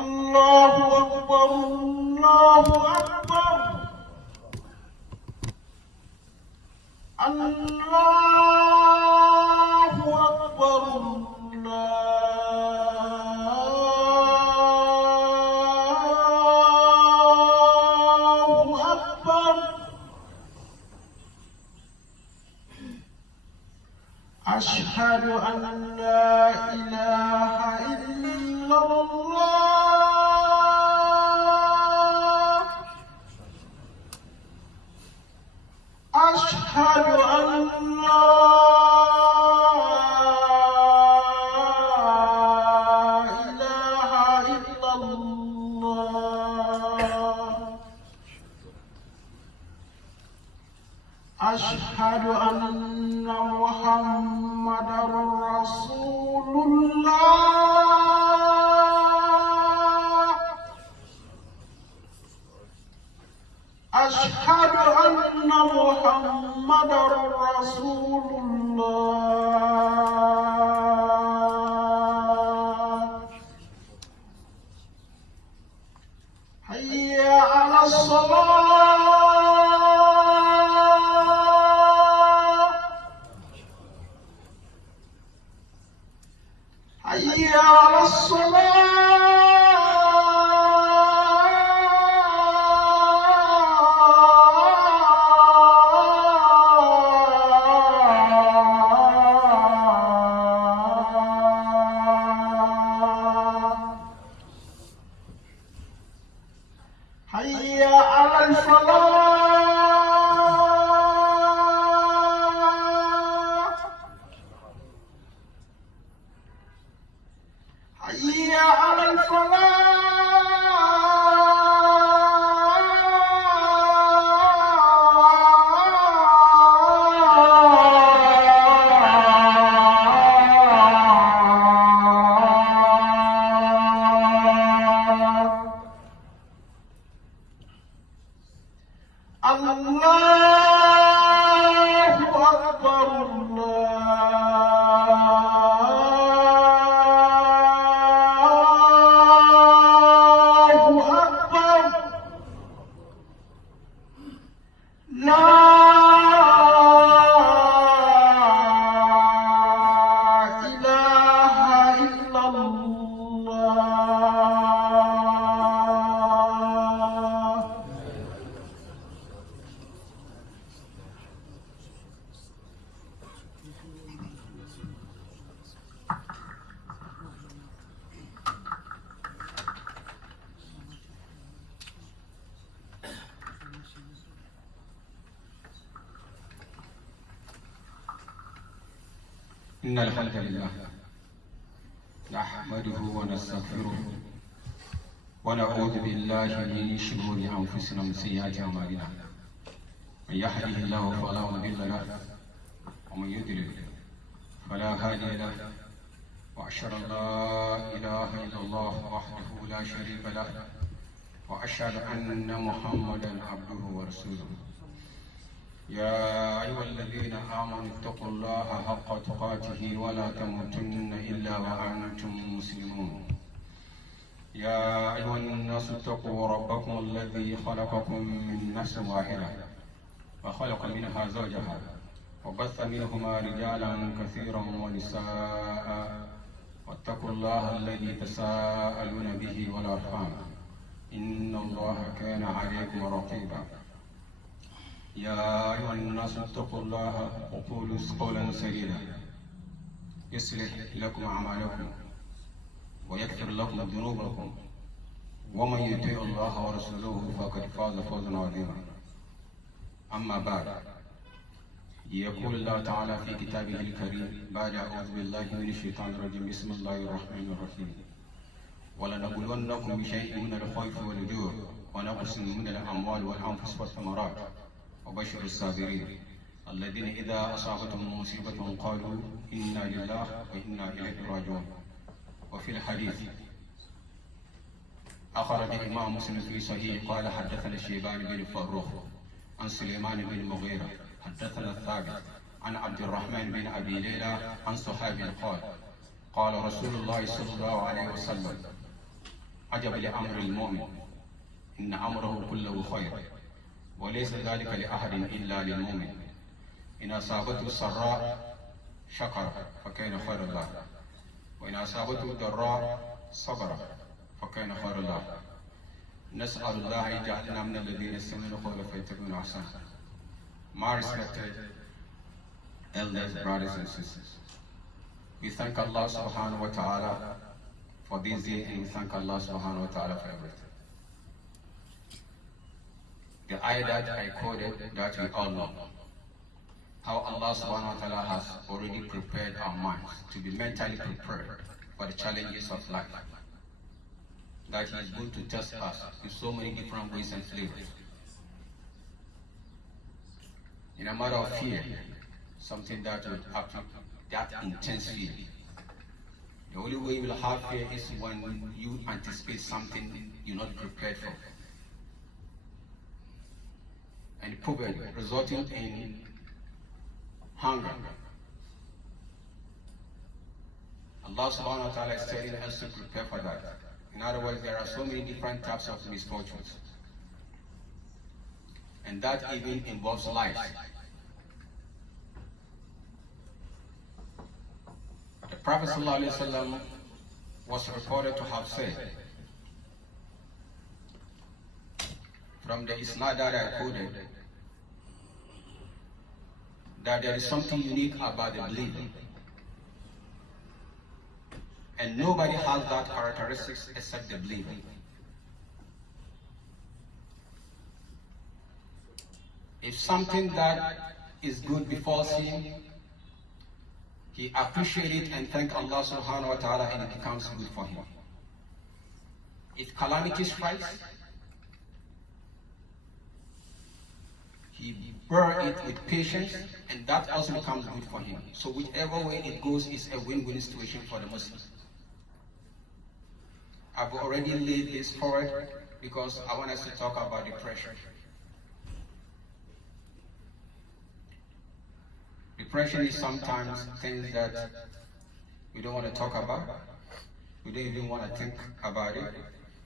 الله أكبر الله أكبر الله أكبر الله أكبر أشهد أن لا إله إلا الله أشهد أن لا إله إلا الله أشهد أن محمدا رسول الله أشهد أن محمدا رسول الله حي على الصلاة حي على حي على الفلاح حي على الله أكبر الله أكبر لا إله إلا الله إن الحمد لله نحمده ونستغفره ونعوذ بالله من شرور أنفسنا ومن سيئات أعمالنا من يهده الله فلا مضل له ومن يضلل فلا هادي له وأشهد أن لا إله إلا الله وحده لا شريك له وأشهد أن محمدا عبده ورسوله يا أيها الذين آمنوا اتقوا الله حق تقاته ولا تموتن إلا وأنتم مسلمون يا أيها الناس اتقوا ربكم الذي خلقكم من نفس واحدة وخلق منها زوجها وبث منهما رجالا كثيرا ونساء واتقوا الله الذي تساءلون به والأرحام إن الله كان عليكم رقيبا يا أيها الناس اتقوا الله وقولوا قولا سديدا يصلح لكم أعمالكم ويغفر لكم ذنوبكم ومن يطع الله ورسوله فقد فاز فوزا عظيما أما بعد يقول الله تعالى في كتابه الكريم بعد أعوذ بالله من الشيطان الرجيم بسم الله الرحمن الرحيم ولنبلونكم بشيء من الخوف والجوع ونقص من الأموال والأنفس والثمرات وبشر الصابرين الذين إذا أصابتهم مصيبة قالوا إنا لله وإنا إليه راجعون. وفي الحديث أخرج الإمام مسلم في صحيح قال حدثنا الشيبان بن فروخ عن سليمان بن المغيرة حدثنا الثابت عن عبد الرحمن بن أبي ليلى عن صحابي قال قال رسول الله صلى الله عليه وسلم عجب لأمر المؤمن إن أمره كله خير وليس ذلك لأحد إلا للمؤمن إن أصابته سراء شكر فكان خير الله وإن أصابته ضراء صبر فكان خير الله نسأل الله يجعلنا من الذين يستمعون القول فيتبعون أحسنه. My respected elders, brothers and sisters, we thank Allah subhanahu wa ta'ala for this day, and we thank Allah subhanahu wa ta'ala for everything. The ayah that I quoted, that we all know, how Allah subhanahu wa ta'ala has already prepared our minds to be mentally prepared for the challenges of life, that He is going to test us in so many different ways and flavors. In a matter of fear, something that will have that intense fear. The only way you will have fear is when you anticipate something you're not prepared for. And poverty resulting in hunger. Allah subhanahu wa ta'ala is telling us to prepare for that. In other words, there are so many different types of misfortunes. And that even involves life. The Prophet ﷺ was reported to have said, from the isnad that I quoted, that there is something unique about the believer. And nobody has that characteristics except the believer. If something that is good befalls him, he appreciates it and thanks Allah subhanahu wa ta'ala, and it becomes good for him. If calamity strikes, he bears it with patience, and that also becomes good for him. So whichever way it goes is a win-win situation for the Muslim. I've already laid this forward because I want us to talk about depression. Depression is sometimes things that we don't want to talk about. We don't even want to think about it,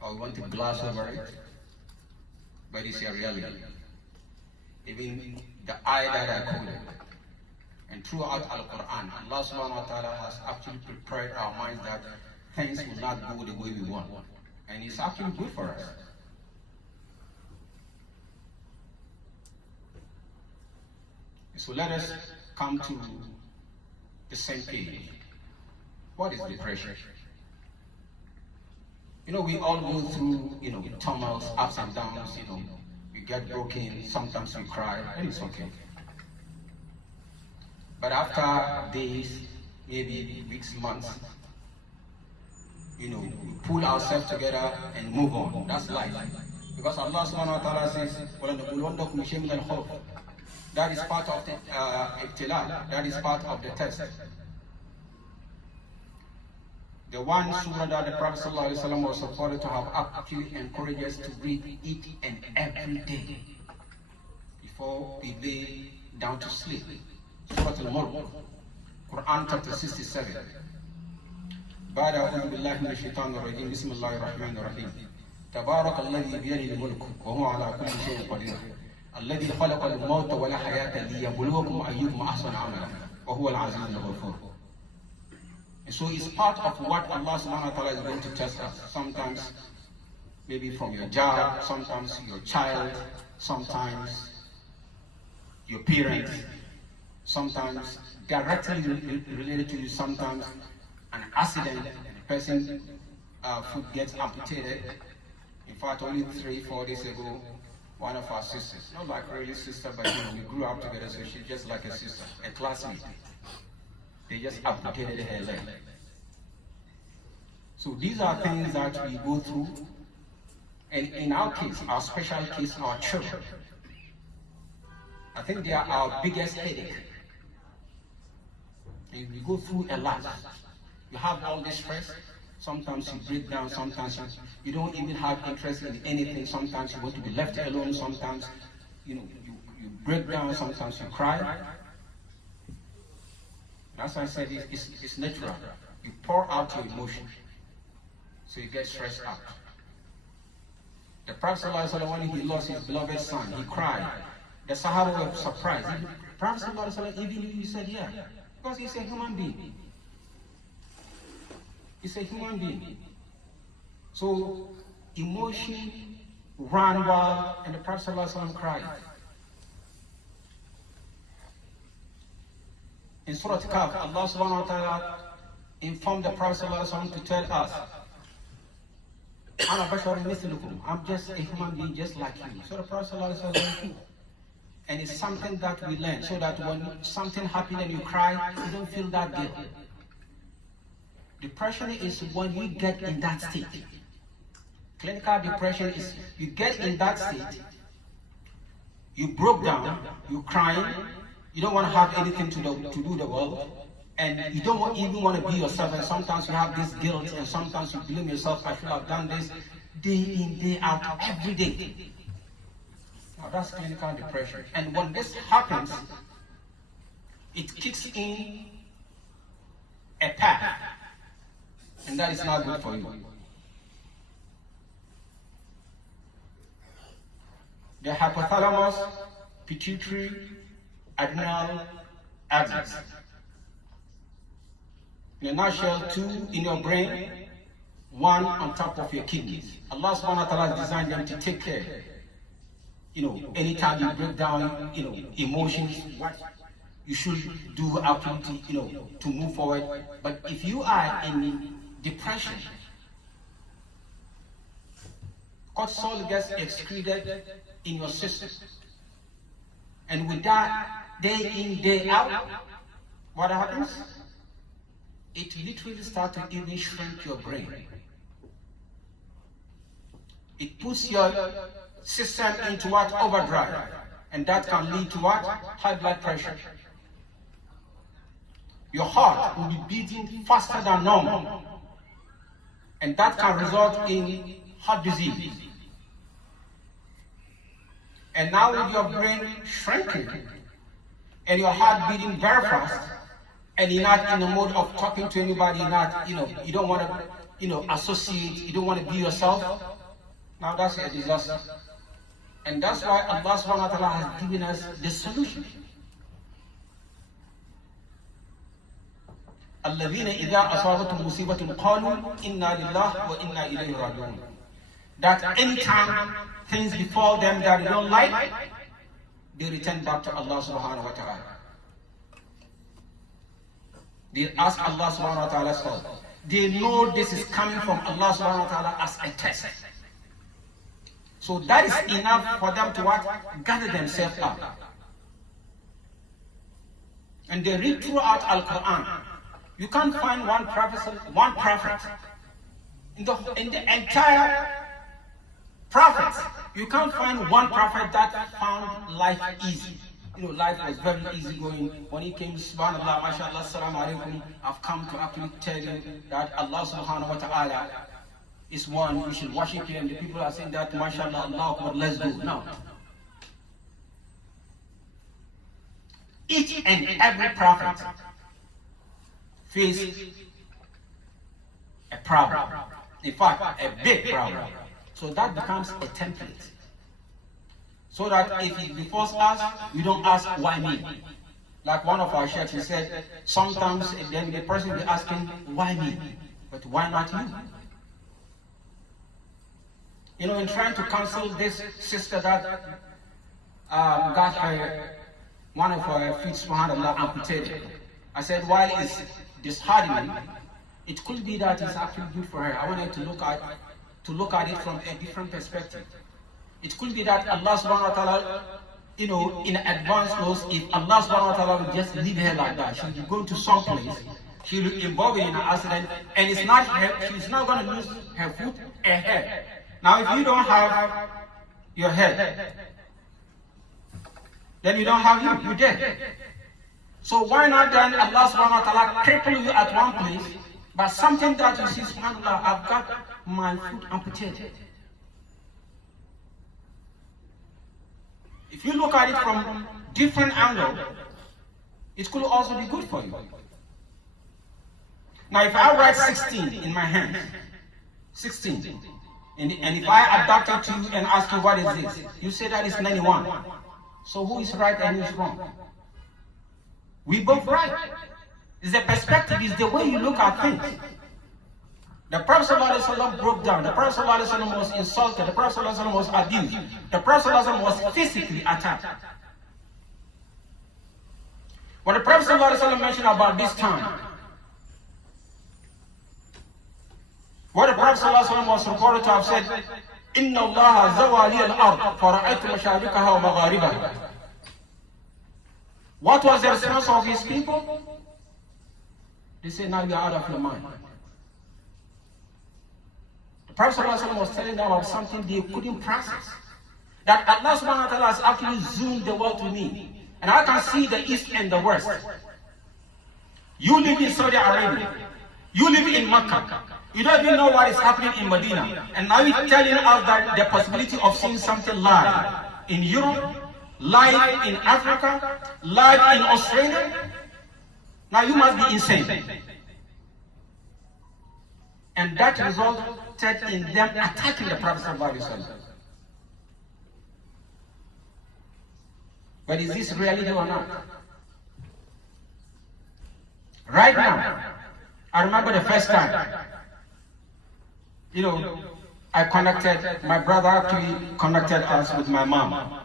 or we want to gloss over it. But it's a reality. Even the ayah that I quoted, and throughout Al-Quran, Allah subhanahu wa ta'ala has actually prepared our minds that things will not go the way we want. And it's actually good for us. So let us come to the same page. What is depression? We all go through, turmoils, ups and downs, we get broken, sometimes we cry, and it's okay. But after days, maybe weeks, months, we pull ourselves together and move on. That's life. Because Allah subhanahu wa ta'ala says, that is part of the ibtila, that is part of the test. The one surah that the Prophet ﷺ was supported to have actually encouraged us to read each and every day before we lay down to sleep. Surah Al-Mulk, Quran chapter 67. بعد أعوذ بالله من الشيطان الرجيم بسم الله الرحمن الرحيم تبارك الذي بيده الملك وهو على كل شيء قدير الذي خلق الموت والحياة ليبلوكم أيكم أحسن عملا وهو العزيز الغفور. And so it's part of what Allah subhanahu wa ta'ala is going to test us. Sometimes maybe from your job, sometimes your child, sometimes your parents, sometimes directly related to you, sometimes an accident, the person foot gets amputated. In fact, only 3-4 days ago, one of our sisters, not like really sister, but we grew up together, so she's just like a sister, a classmate. They just amputated her leg. So these are things that we go through. And in our case, our special case, our children, I think they are our biggest headache. And we go through a lot. You have all this stress. Sometimes you break down, sometimes you don't even have interest in anything. Sometimes you want to be left alone. Sometimes you break down, sometimes you cry. As I said, it's natural. You pour out your emotion, so you get stressed out. The Prophet ﷺ, when he lost his beloved son, he cried. The Sahaba were surprised. The Prophet ﷺ, even he said, yeah, because he's a human being. He's a human being. So emotion ran wild, and the Prophet ﷺ cried. In Surah Kaf, Allah subhanahu wa ta'ala informed the Prophet ﷺ to tell us, I'm just a human being just like you. So the Prophet ﷺ, and it's something that we learn, so that when something happens and you cry, you don't feel that guilt. Depression is when you get in that state. Clinical depression is you get in that state, you broke down, you're crying, you don't want to have anything to do the world, and you don't even want to be yourself, and sometimes you have this guilt, and sometimes you blame yourself, I should have done this, day in, day out, every day. Now that's clinical depression. And when this happens, it kicks in a path, and that is not good for you. The hypothalamus, pituitary, adrenal axis. In a nutshell, 2 in your brain, 1 on top of your kidneys. Allah subhanahu wa ta'ala designed them to take care. Anytime you break down, emotions, what you should do activity, to move forward. But if you are in depression, cortisol gets excreted in your system. And with that, day in, day out, what happens? It literally starts to even shrink your brain. It puts your system into what? Overdrive. And that can lead to what? High blood pressure. Your heart will be beating faster than normal. And that can result in heart disease. And now with your brain shrinking and your heart beating very fast, and you're not in the mode of talking to anybody, you don't want to, associate, you don't want to be yourself, now that's a disaster. And that's why Allah subhanahu wa ta'ala has given us the solution. الَّذِينَ إِذَا أَصَابَتُمْ مُصِيبَةٌ قَالُوا إِنَّا لِلَّهِ وَإِنَّا إِلَيْهِ رَاجِعُونَ. That anytime things befall them that they don't like, they return back to Allah subhanahu wa ta'ala. They ask Allah subhanahu wa ta'ala's help. They know this is coming from Allah subhanahu wa ta'ala as a test. So that is enough for them to what? Gather themselves up. And they read throughout Al-Quran. You can't find one prophet in the entire prophets. You can't find one prophet that found life easy. Life was very easy going. When he came, subhanallah, mashallah, assalamu alaikum, I've come to actually tell you that Allah subhanahu wa ta'ala is one, we should worship him. The people are saying that, mashallah, Allah Akbar, let's go. No. Each and every prophet faced a problem. In fact, a big problem. So that becomes a template. So that if it befalls us, we don't ask, why me? Like one of our sheikhs, he said, sometimes then the person will be asking, why me? But why not you? In trying to counsel this sister that got one of her feet, subhanAllah, amputated, I said, while it's disheartening, it could be that it's actually good for her. I wanted to look at it from a different perspective. It could be that Allah subhanahu wa ta'ala, in advance knows if Allah subhanahu wa ta'ala will just leave her like that, she'll be going to some place, she'll be involved in an accident, and she's not going to lose her foot, her head. Now if you don't have your head, then you don't have you, you're dead. So why not then Allah subhanahu wa ta'ala cripple you at one place, but something that you see, subhanAllah, I've got my foot amputated. If you look at it from different angle, it could also be good for you. Now if I write 16 in my hand, 16, And if I abducted you and asked you what is this, you say that is 91. So who is right and who is wrong? We both right. It's the perspective, it's the way you look at things. The Prophet ﷺ broke down. The Prophet ﷺ was insulted. The Prophet ﷺ was abused. The Prophet ﷺ was physically attacked. When the Prophet ﷺ mentioned about this time, what the Prophet ﷺ was reported to have said, "Inna Allah zawali al-ard, fara'aytu masharikaha wa magharibaha." What was the response of his people? They said, "Now you are out of your mind." The Prophet ﷺ was telling them about something they couldn't process. That Allah subhanahu wa ta'ala has actually zoomed the world to me. And I can see the east and the west. You live in Saudi Arabia. You live in Mecca. You don't even know what is happening in Medina. And now you're telling us that the possibility of seeing something live in Europe, live in Africa, live in Australia. Now you must be insane. And that resulted in them attacking the Prophet ﷺ. But is this reality or not? Right now, I remember the first time, I connected, my brother actually connected us with my mom.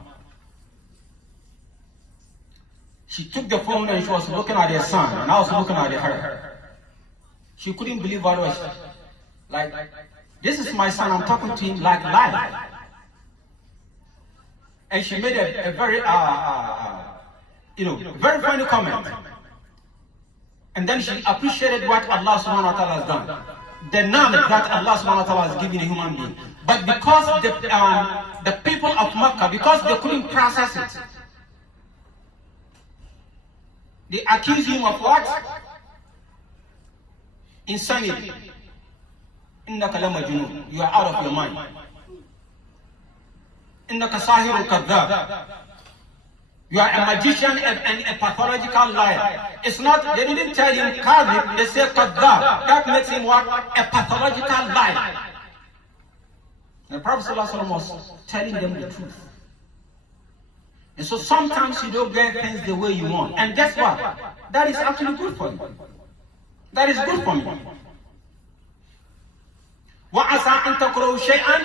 She took the phone and she was looking at her son, and I was looking at her. She couldn't believe what was like. This is my son, I'm talking to him like live. And she made a very, very funny comment. And then she appreciated what Allah subhanahu wa ta'ala has done. The knowledge that Allah subhanahu wa ta'ala has given a human being. But because the people of Makkah, because they couldn't process it, they accused him of what? Insanity. Innaka la majnun. You are out of your mind. Innaka sahirun kadhab. You are a magician and a pathological liar. It's not, they didn't tell him kadhib, they said kadhab. That makes him what? A pathological liar. And the Prophet ﷺ was telling them the truth. And so sometimes you don't get things the way you want. And guess what? That is actually good for you. That is good for me. وَعَسَىٰ أَن تَكْرَهُوا شَيْئًا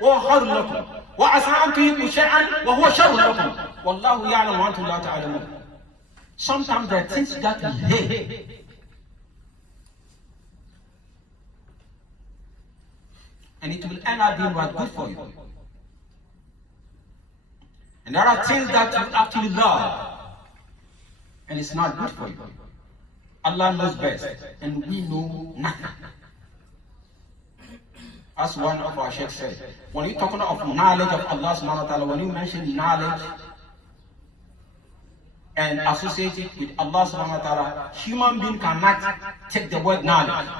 وَهُوَ خَيْرٌ لَكُمْ وَعَسَىٰ أَن تُحِبُّوا شَيْئًا وَهُوَ شَرٌّ لَكُمْ وَاللَّهُ يَعْلَمُ وَأَنْتُمْ لَا تَعْلَمُونَ. Sometimes there are things that we hate. And it will end up being what's good for you. And there are things that you actually love, and it's not good for you. Allah knows best, and we know nothing. As one of our sheikhs said, when you're talking of knowledge of Allah subhanahu wa ta'ala, when you mention knowledge and associate it with Allah subhanahu wa ta'ala, human being cannot take the word knowledge.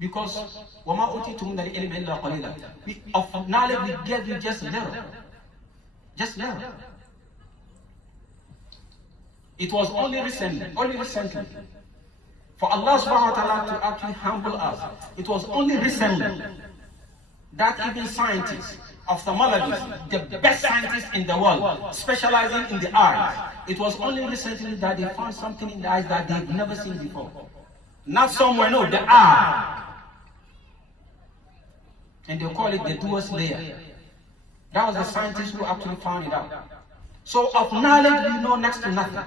Because وَمَا أُوتِيتُم مِّنَ الْعِلْمِ إِلَّا قَلِيلًا. Of knowledge we get you just little. Just little. It was only recently, for Allah subhanahu wa ta'ala to actually humble us. It was only recently that even scientists, ophthalmologists, the best scientists in the world, specializing in the eyes, it was only recently that they found something in the eyes that they've never seen before. Not somewhere, no, the eye. And they call it the duous layer. That was the scientist who actually found it out. So of knowledge we know next to nothing.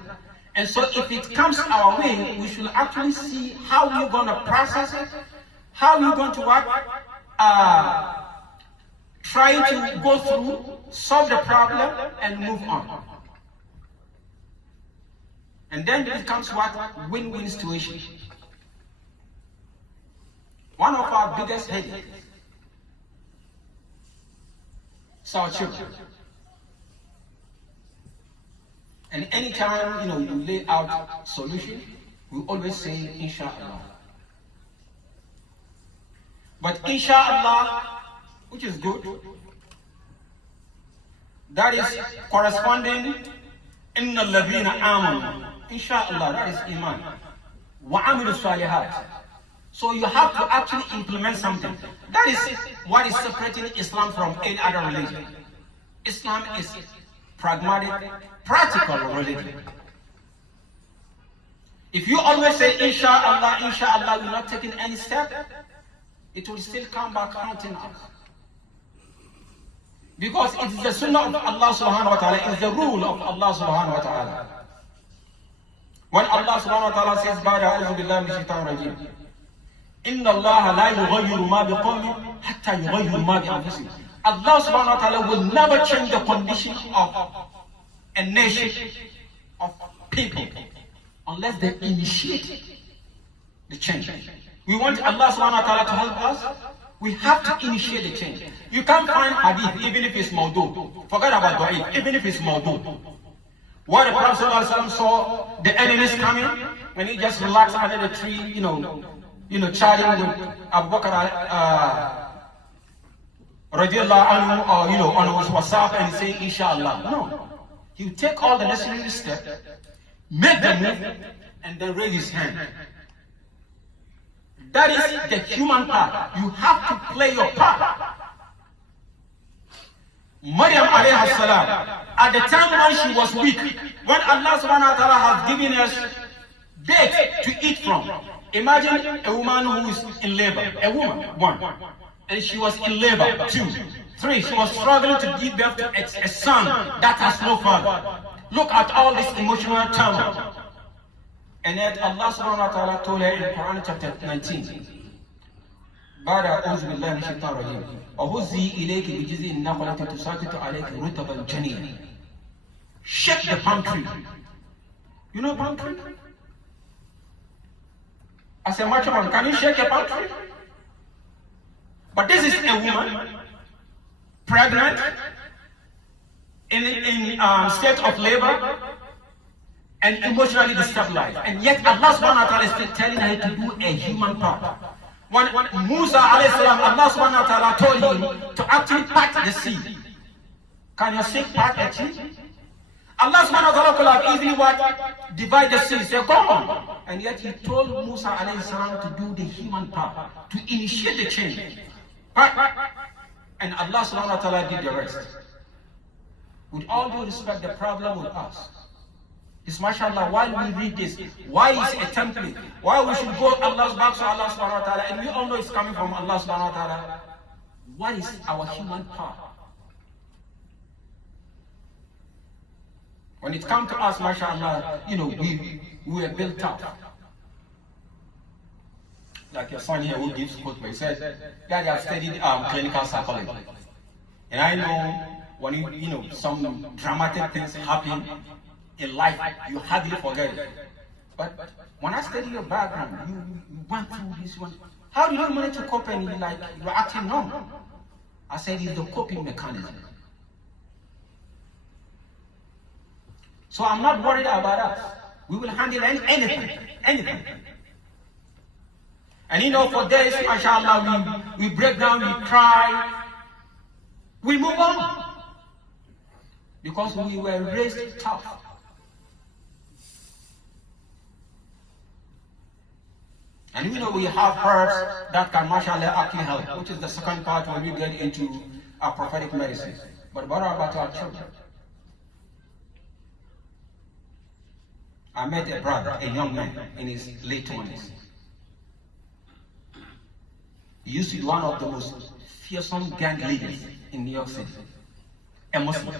And so if it comes our way, we should actually see how we're going to process it, how we're going to try to go through, solve the problem, and move on. And then it becomes what? Win-win situation. One of our biggest headaches is our children. And anytime you lay out solution, we always say inshallah. But inshallah, which is good, that is corresponding inna alladhina amanu. Inshallah, that is iman. Wa amilu salihat. So you have to actually implement something. That is what is separating Islam from any other religion. Islam is pragmatic, practical religion. If you always say inshallah, inshallah, you're not taking any step, it will still come back haunting us. Because it is the sunnah of Allah subhanahu wa ta'ala, it is the rule of Allah subhanahu wa ta'ala. When Allah subhanahu wa ta'ala says, Ba'da a'udhu billahi minash shaitanir rajim, Inna Allah la yughayyiru ma biqawmin hatta yughayyiru ma bi anfusihim. Allah subhanahu wa ta'ala will never change the condition of a nation, of people, unless they initiate the change. We want Allah subhanahu wa ta'ala to help us, we have to initiate the change. You can't find hadith, even if it's mawdu. Forget about da'if, even if it's mawdu. What the Prophet ﷺ saw the enemies coming, when he just relaxed under the tree, chatting with Abu Bakr radiallahu anhu, or on his WhatsApp and say inshallah. No. He will take all the necessary steps, make the move, and then raise his hand. That is the human part. You have to play your part. Maryam alayhi salam, at the time when she was weak, when Allah subhanahu wa ta'ala has given us dates to eat from. Imagine a woman who is in labor, a woman, one, and she was in labor, 2, 3, she was struggling to give birth to a son that has no father. Look at all this emotional turmoil. And yet Allah subhanahu wa ta'ala told her in Quran chapter 19, بعد أعوذ بالله من الشيطان الرجيم وهزي إليك بجزء النخلة تساقط عليك رطبا جنيا. Shake the palm tree. You know palm tree? As a mature man, can you shake a palm tree? But this is a woman, pregnant, in state of labor, and emotionally destabilized. And yet Allah subhanahu wa ta'ala is still telling her to do a human part. When Musa alayhi salam, Allah subhanahu wa ta'ala told him to actually part the sea. Can you see part a tree? Allah subhanahu wa ta'ala could have easily divide the sea, say come on. And yet he told Musa alayhi salam to do the human part, to initiate the change. And Allah subhanahu wa ta'ala did the rest. With all due respect, the problem with us is, mashallah, while we read this, why is a template? Why we should go Allah's back to Allah subhanahu wa ta'ala, and we all know it's coming from Allah subhanahu wa ta'ala. What is our human part? When it comes to us, mashallah, we were built up. Like your son here who gives Khutba, he said, Daddy, I've studied clinical psychology. And I know when some dramatic things happen in life, you hardly forget it. But when I study your background, you went through this one. How do you manage to cope and you're acting normal? I said it's the coping mechanism. So I'm not worried about us. We will handle anything. And for days, mashallah, we break down, we cry, we move on. Because we were raised tough. And we have herbs that can, mashallah, actually help, which is the second part when we get into our prophetic medicine. But what about our children? I met a brother, a young man in his late 20s. He used to be one of the most fearsome gang leaders in New York City, a Muslim.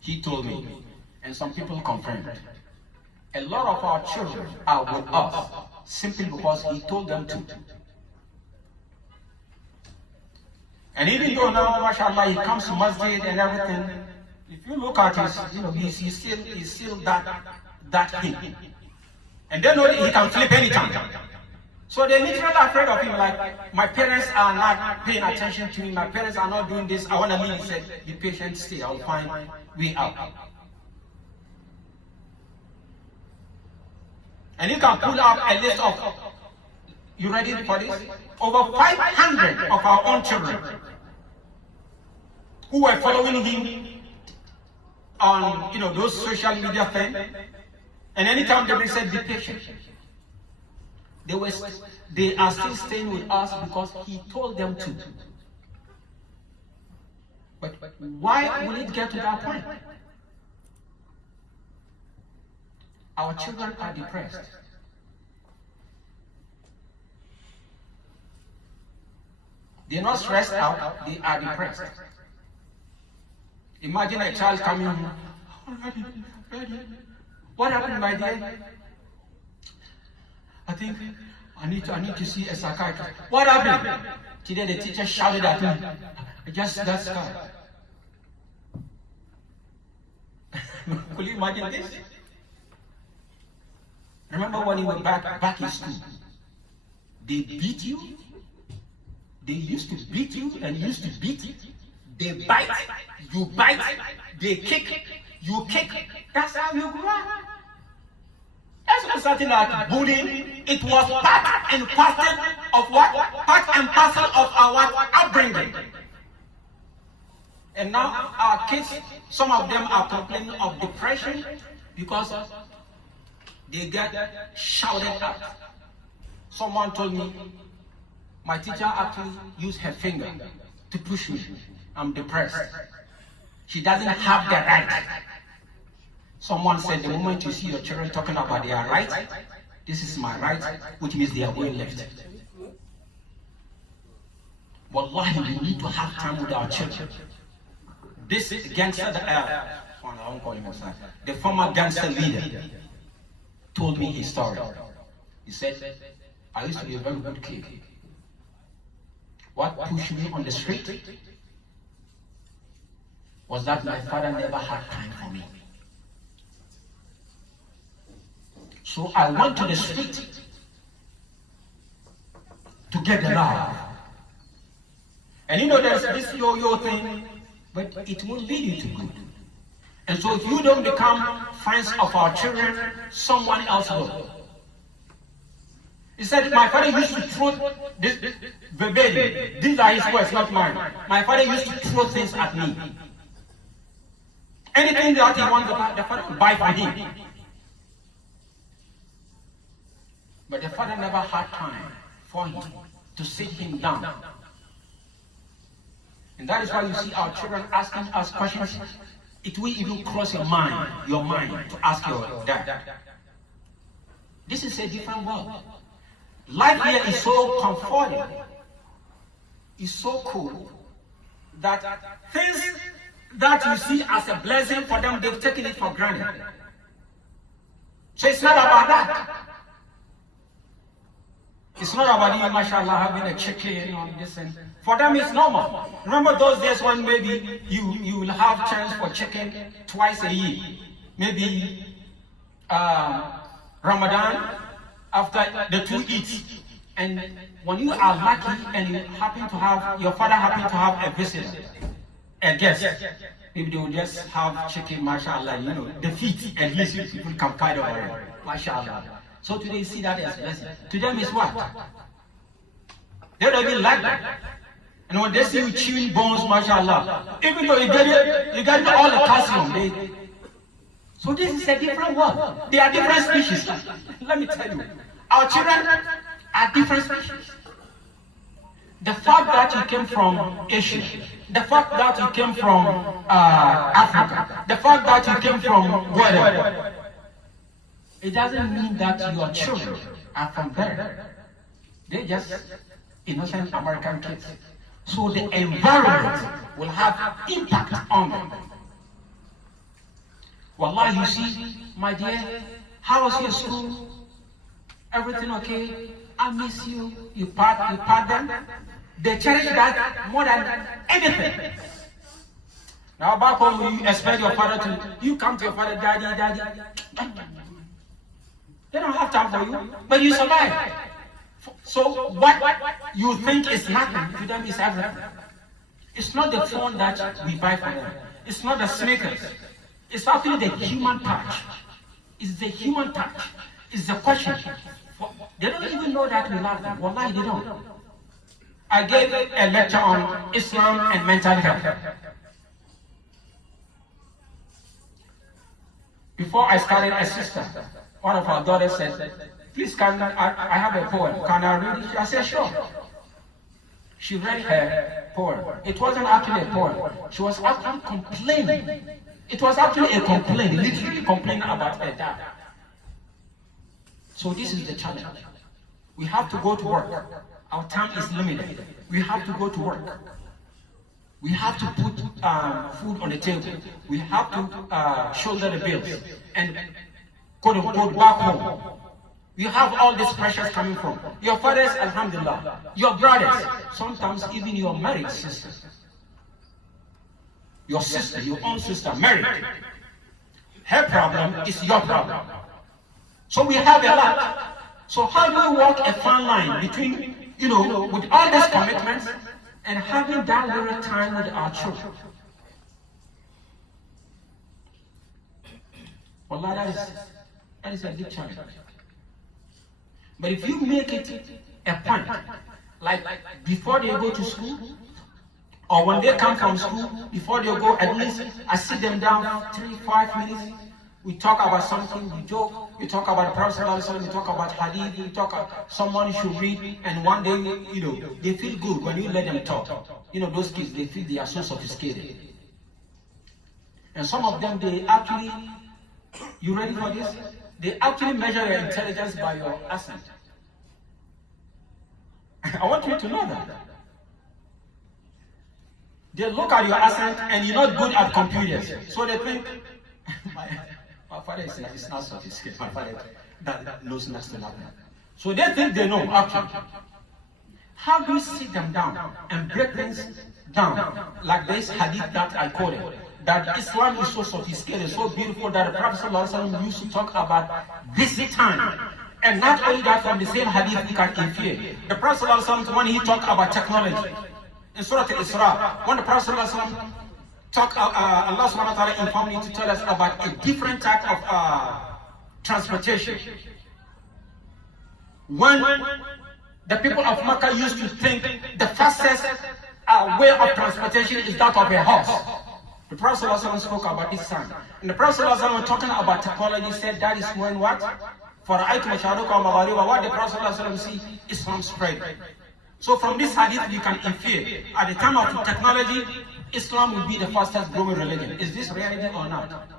He told me, and some people confirmed, a lot of our children are with us simply because he told them to. And even though now, mashallah, he comes to Masjid and everything, if you look at his, he's still that him. And they know that he can flip anytime. So they're literally afraid of him, like, my parents are not paying attention to me, my parents are not doing this, I want to leave. He said, be patient, stay, I'll find way out. And you can pull up a list of, you ready for this? Over 500 of our own children who were following him on those social media things, and anytime they said be patient, they are still staying with us because he told them to. But why will it get to that point? Our children are depressed. They're not stressed out, they are depressed. Imagine a child coming home. Daddy, what happened, my dear? I think I need to see a psychiatrist. What happened? Today the teacher shouted at me. I just got scared. Could you imagine this? Remember when you were back in school? They beat you. They used to beat you and used to beat you. They bite, you bite, they kick, you kick. That's how you grew up. That's not something like bullying. It was part and parcel of what? Part and parcel of our upbringing. And now our kids, some of them are complaining of depression because they get shouted at. Someone told me, my teacher actually used her finger to push me. I'm depressed. She doesn't have the right. Someone said the moment you see your children talking about their rights, this is my right, which means they are going left. Wallahi, we need to have time with our children. This gangster, I won't call him outside, the former gangster leader told me his story. He said, I used to be a very good kid. What pushed me on the street was that my father never had time for me. So I went to the street to get the love. And there's this yo-yo thing, but it won't lead you to good. And so if you don't become friends of our children, someone else will. He said, my father used to throw this verbatim. These are his words, not mine. My father used to throw things at me. Anything that he wanted, the father would buy for him. But the father never had time for him to sit him down. And that is why you see our children asking us questions. It will even cross your mind to ask your dad. This is a different world. Life here is so comforting, it's so cool, that things that you see as a blessing for them, they've taken it for granted. So it's not about that. It's not about you, mashallah, having a chicken or this and for them it's normal. Remember those days when maybe you will have chance for chicken twice a year. Maybe Ramadan, after the 2 Eids. And when you are lucky and you happen to have, your father happen to have a visitor, a guest, maybe they will just have chicken, mashallah, the feet, at least people can fight over it, mashallah. So today you see that as a blessing. To them is what? They don't even like that. And when they see you chewing bones, mashallah, even though you get all the calcium, so this is a different world. They are different species. Let me tell you, our children are different species. The fact that you came from Asia, the fact that you came from Africa, the fact that you came from wherever, it doesn't mean that your children are from there. They're just innocent American kids. So the environment will have impact on them. Wallahi, you see, my dear, how was your school? Everything okay? I miss you. You pat them. They cherish that more than anything. Now back home, you expect your father you come to your father, daddy. They don't have time for you, but you survive. So what you think is nothing, to them is everything. It's not the phone that we buy for them. It's not the sneakers. It's actually the human touch. It's the human touch. It's the question. They don't even know that we love them. Wallahi, they don't. I gave a lecture on Islam and mental health. Before I started, a sister, one of our daughters said, please, I have a poem. Can I read it? I said, sure. She read her poem. It wasn't actually a poem. She was actually complaining. It was actually a complaint, literally complaining about her dad. So this is the challenge. We have to go to work. Our time is limited. We have to go to work. We have to put food on the table. We have to shoulder the bills and quote unquote back home. You have all these pressures coming from your fathers, alhamdulillah, your brothers, sometimes even your married sister. Your sister, your own sister, married. Her problem is your problem. So we have a lot. So how do we walk a fine line between, with all these commitments and having that little time with our children? Wallah, that is a big challenge. But if you make it a point, like before they go to school, or when they come from school, before they go, at least I sit them down 3-5 minutes. We talk about something, we joke, we talk about the Prophet ﷺ, we talk about hadith, we talk about someone should read, and one day, they feel good when you let them talk. Those kids, they feel they are so sophisticated. And some of them, they actually, you ready for this? They actually measure your intelligence by your accent. I want you to know that. They look at your accent and you're not good at computers. So they think, my father is not sophisticated. My father that knows next to nothing. So they think they know, actually. How do you sit them down and break things down? Like this hadith that I quoted. That Islam is so sophisticated, so beautiful that the Prophet ﷺ used to talk about visit time. And not only that, from the same hadith we can infer. The Prophet ﷺ, when he talked about technology, in Surah Al-Isra, when the Prophet ﷺ talked, Allah subhanahu wa ta'ala informed me to tell us about a different type of transportation. When the people of Makkah used to think the fastest way of transportation is that of a horse. The Prophet ﷺ spoke about this time. And the Prophet ﷺ, when talking about technology, said that is when what? For what the Prophet ﷺ see Islam spread. So from this hadith we can infer, at the time of technology, Islam will be the fastest growing religion. Is this reality or not?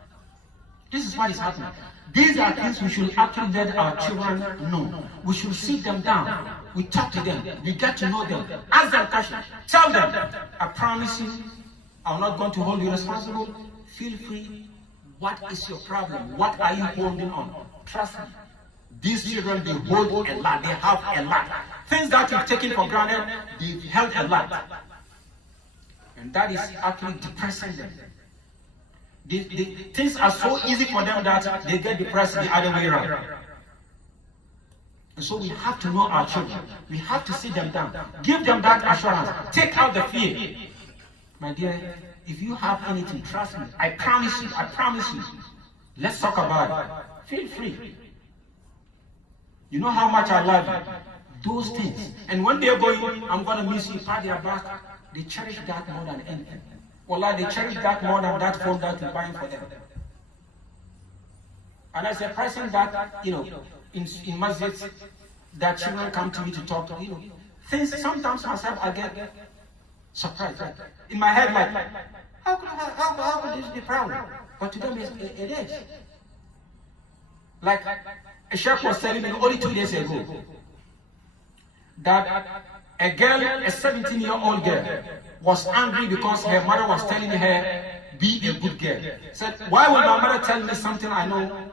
This is what is happening. These are things we should actually let our children know. We should sit them down. We talk to them. We get to know them. Ask them questions. Tell them, I promise you, I'm not going to hold you responsible. Feel free. What is your problem? What are you holding on? Trust me. These children, they hold a lot. They have a lot. Things that you've taken for granted, they've held a lot. And that is actually depressing them. Things are so easy for them that they get depressed the other way around. And so we have to know our children. We have to sit them down. Give them that assurance. Take out the fear. My dear, if you have anything, trust me. I promise you. Let's talk about it. Feel free. You know how much I love you. Those things. And when they're going, I'm going to miss you, pat their back. They cherish that more than anything. Wallah, they cherish that more than that phone that you're buying for them. And as a person that, in Masjid, that children come to me to talk to, things, sometimes myself I get surprised. In my head, like, how could this be a problem? But to them, it is. Like, a sheikh was telling me only 2 days ago that a girl, a 17-year-old girl, was angry because her mother was telling her, be a good girl. Said, why would my mother tell me something I know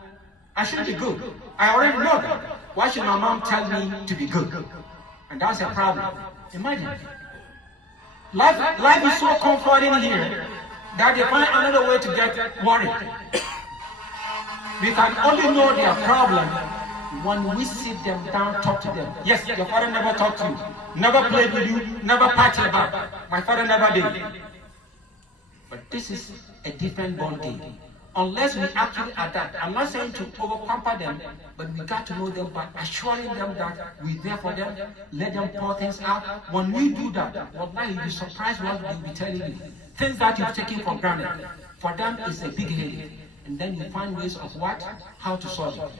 I should be good? I already know that. Why should my mom tell me to be good? And that's a problem. Imagine. Life is so comforting here that they find another way to get worried. We can only know their problem when we sit them down, talk to them. Yes, your father never talked to you, never played with you, never patched about. My father never did. But this is a different ball game. Unless we actually adapt. I'm not saying to over-pamper them, but we got to know them by assuring them that we're there for them, let them pour things out. When we do that, wallahi, you'll be surprised what they'll be telling you. Things that you've taken for granted, for them is a big headache. and then you find ways of what? How to solve it.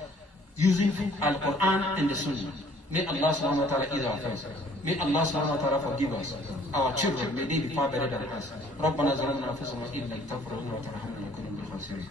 Using Al-Quran and the Sunnah. May Allah subhanahu wa ta'ala ease our affairs. May Allah subhanahu wa ta'ala forgive us. Our children, may they be far better than us. رَبَّنَا ظَلَمْنَا أَنفُسَنَا وَإِن لَّمْ تَغْفِرْ لَنَا وَتَرْحَمْنَا لَنَكُونَنَّ مِنَ الْخَاسِرِينَ.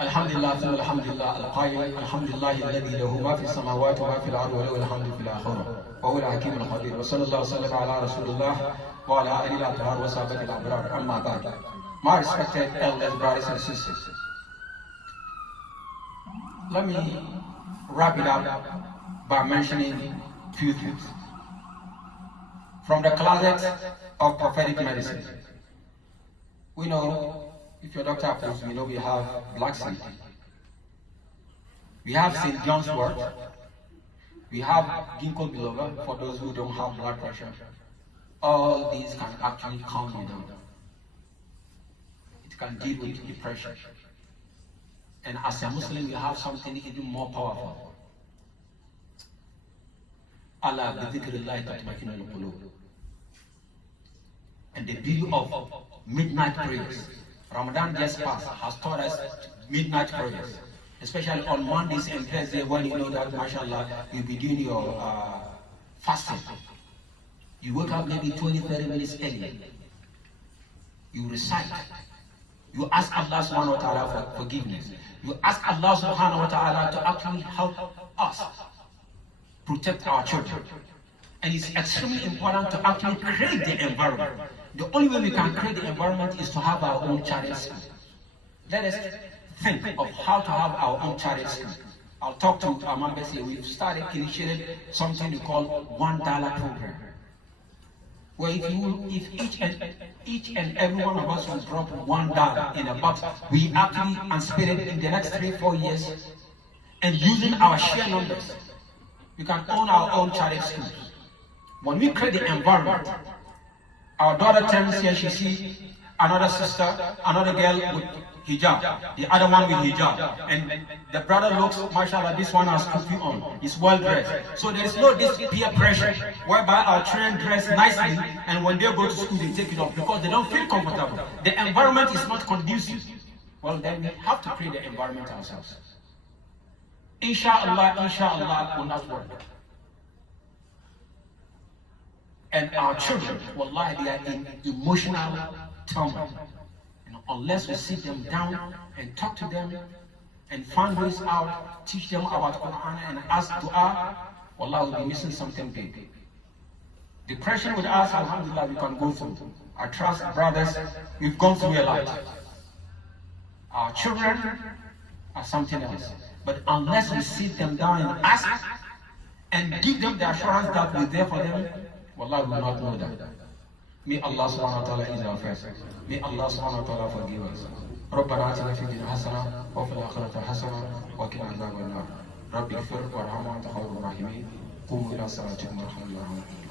الحمد لله ثم الحمد لله القائل الحمد لله الذي له ما في السماوات وما في الارض وله الحمد في الاخره وهو الحكيم الخبير وصلى الله وسلم على رسول الله وعلى اله الاطهار وصحبه الابرار اما بعد. My respected elders, brothers and sisters, let me wrap it up by mentioning a few things from the closet of prophetic medicine. We know, if your doctor approves, we know we have black seed. We have St. John's wort. We have ginkgo biloba for those who don't have blood pressure. All these can actually calm you down. It can deal with depression. And as a Muslim, you have something even more powerful. Allah bi dhikrillahi tatma'innul qulub. And the beauty of midnight prayers. Ramadan just passed has taught us midnight prayers, especially on Mondays and Thursdays when you know that, mashallah, you'll be doing your fasting. You wake up maybe 20-30 minutes early. You recite. You ask Allah subhanahu wa ta'ala for forgiveness. You ask Allah subhanahu wa ta'ala to actually help us protect our children. And it's extremely important to actually create the environment. The only way we can create the environment is to have our own charity school. Let us think of how to have our own charity school. I'll talk to Imam here. We've initiated something we call $1 program. Where if each and every one of us will drop $1 in a box, we actually anticipate it in the next 3-4 years, and using our share numbers, we can own our own charity schools. When we create the environment, our daughter turns here, she sees another sister, another girl with hijab, the other one with hijab, and the brother looks, mashallah, this one has kufi on, he's well dressed. So there is no this peer pressure, whereby our children dress nicely, and when they go to school, they take it off because they don't feel comfortable. The environment is not conducive. Well, then we have to create the environment ourselves. Inshallah will not work. And our children, wallahi, they are in emotional turmoil. Unless we sit them down and talk to them and find ways out, teach them about Quran and ask dua, wallahi, we'll be missing something big. Depression with us, alhamdulillah, we can go through. I trust brothers, we've gone through a lot. Our children are something else. But unless we sit them down and ask and give them the assurance that we're there for them, wallahi, we will not know that. May Allah subhanahu wa ta'ala ease our affairs. May Allah subhanahu wa ta'ala forgive us. ربنا آتنا في الدنيا حسنة وفي الآخرة حسنة وقنا عذاب النار. رب اغفر وارحم وأنت خير الراحمين. قوموا إلى صلاتكم ورحمة الله وبركاته.